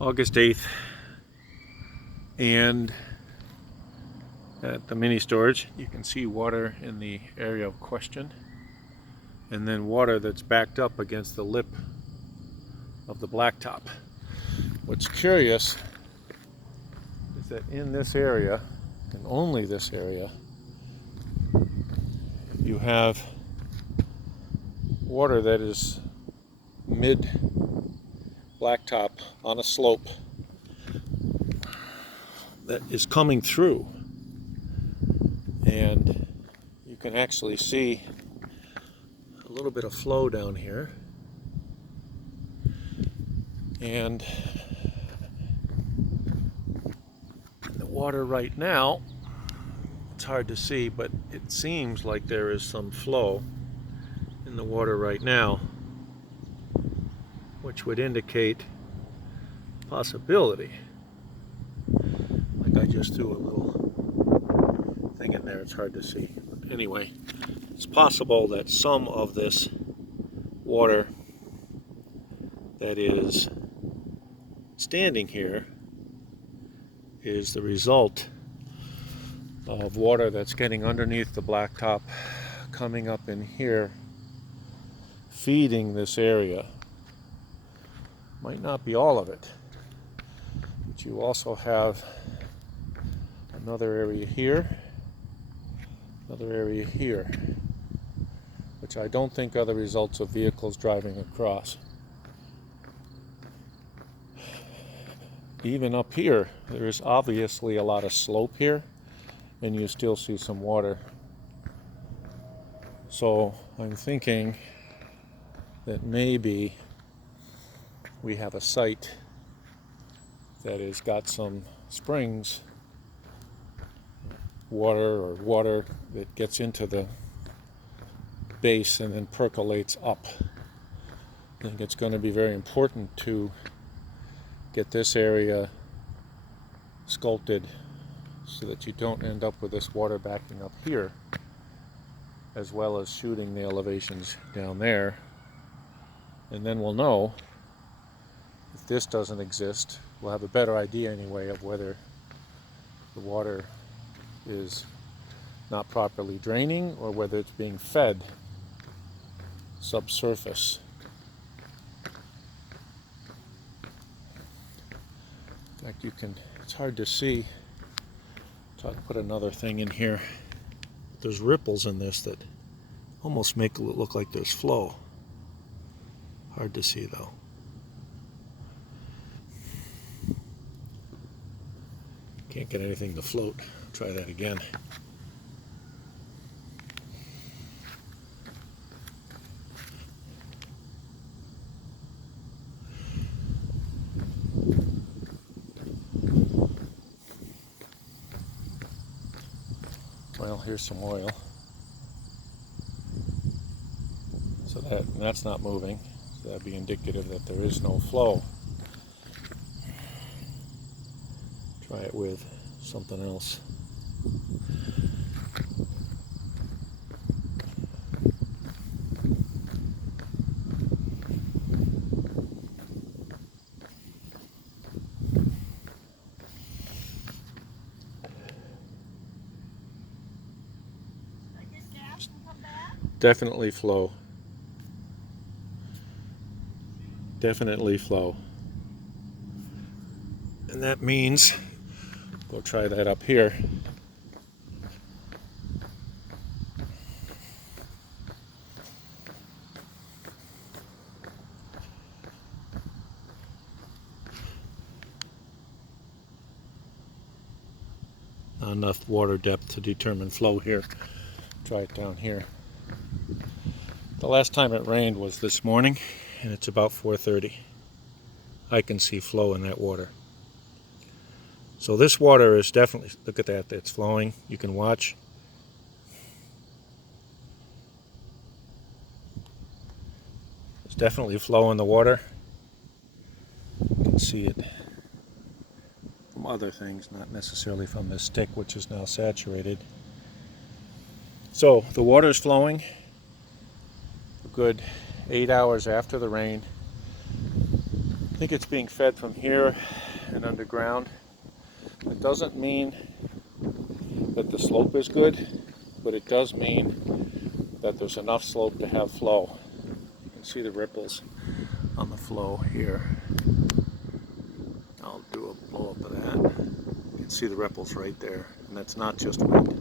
August 8th, and at the mini storage you can see water in the area of question, and then water that's backed up against the lip of the blacktop. What's curious is that in this area, and only this area, you have water that is mid blacktop on a slope that is coming through, and you can actually see a little bit of flow down here, and the water right now, it's hard to see, but it seems like there is some flow in the water right now, which would indicate possibility. Like I just threw a little thing in there, it's hard to see. But anyway, it's possible that some of this water that is standing here is the result of water that's getting underneath the blacktop, coming up in here, feeding this area. Might not be all of it, but you also have another area here, another area here, which I don't think are the results of vehicles driving across. Even up here, there is obviously a lot of slope here, and you still see some water. So I'm thinking that maybe we have a site that has got some springs water that gets into the base and then percolates up. I think it's going to be very important to get this area sculpted so that you don't end up with this water backing up here, as well as shooting the elevations down there. And then we'll know, if this doesn't exist, we'll have a better idea anyway of whether the water is not properly draining or whether it's being fed subsurface. In fact, it's hard to see. So I'll put another thing in here. There's ripples in this that almost make it look like there's flow. Hard to see though. Can't get anything to float. Try that again. Well, here's some oil. So that's not moving. So that'd be indicative that there is no flow. Try it with something else. Definitely flow. Definitely flow. And that means we'll try that up here. Not enough water depth to determine flow here. Try it down here. The last time it rained was this morning, and it's about 4:30. I can see flow in that water. So this water is definitely, look at that, it's flowing. You can watch. There's definitely flow in the water. You can see it from other things, not necessarily from this stick, which is now saturated. So the water is flowing a good 8 hours after the rain. think it's being fed from here and underground. It doesn't mean that the slope is good, but it does mean that there's enough slope to have flow. You can see the ripples on the flow here. I'll do a blow up of that. You can see the ripples right there, and that's not just wind.